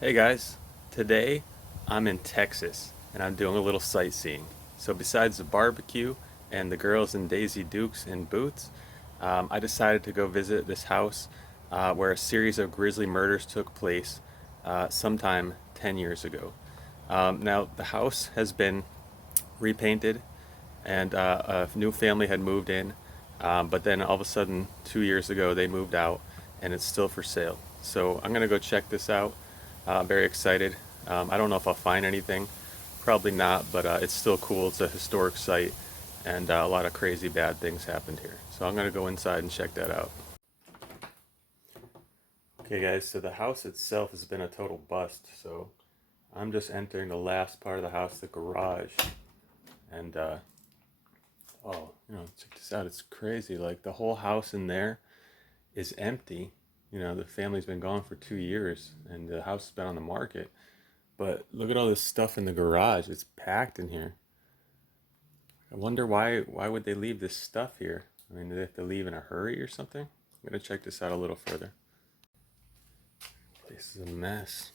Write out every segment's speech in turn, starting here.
Hey guys, today I'm in Texas and I'm doing a little sightseeing. So besides the barbecue and the girls in Daisy Dukes and boots, I decided to go visit this house where a series of grisly murders took place sometime 10 years ago. Now the house has been repainted and a new family had moved in, but then all of a sudden 2 years ago they moved out and it's still for sale. So I'm gonna go check this out. Very excited. I don't know if I'll find anything, probably not, but it's still cool. It's a historic site and a lot of crazy bad things happened here. So I'm gonna go inside and check that out. Okay guys, so the house itself has been a total bust. So I'm just entering the last part of the house, the garage, and oh, check this out. It's crazy. Like the whole house in there is empty. The family's been gone for 2 years and the house has been on the market. But look at all this stuff in the garage. It's packed in here. I wonder why would they leave this stuff here? I mean, do they have to leave in a hurry or something? I'm gonna check this out a little further. This is a mess.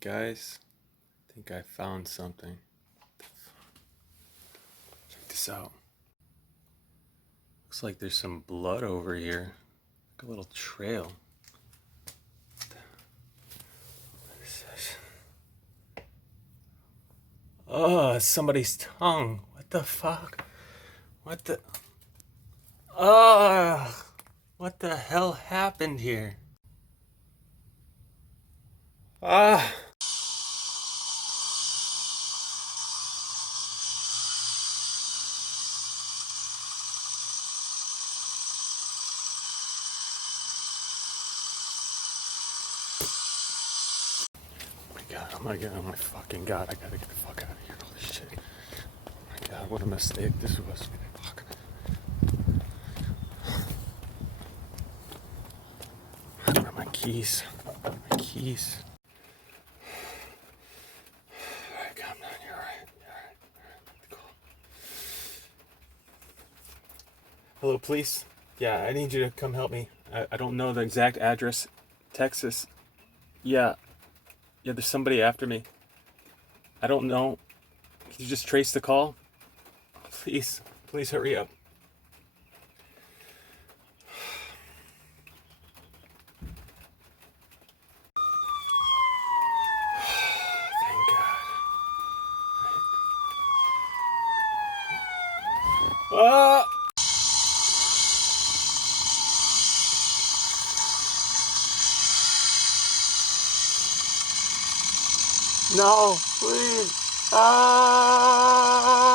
Guys, I think I found something. Check this out. Looks like there's some blood over here. Like a little trail. What is this? Oh, it's somebody's tongue. What the fuck? What the... Oh, what the hell happened here? Ah! God, oh my god, oh my fucking god, I gotta get the fuck out of here. Holy shit. Oh my god, what a mistake this was. Fuck. Where are my keys? My keys. Alright, calm down, you're alright. Alright. Cool. Hello, police? Yeah, I need you to come help me. I don't know the exact address. Texas. Yeah. Yeah, there's somebody after me. I don't know. Can you just trace the call? Please. Please hurry up. Thank God. Ah! No, please. Ah!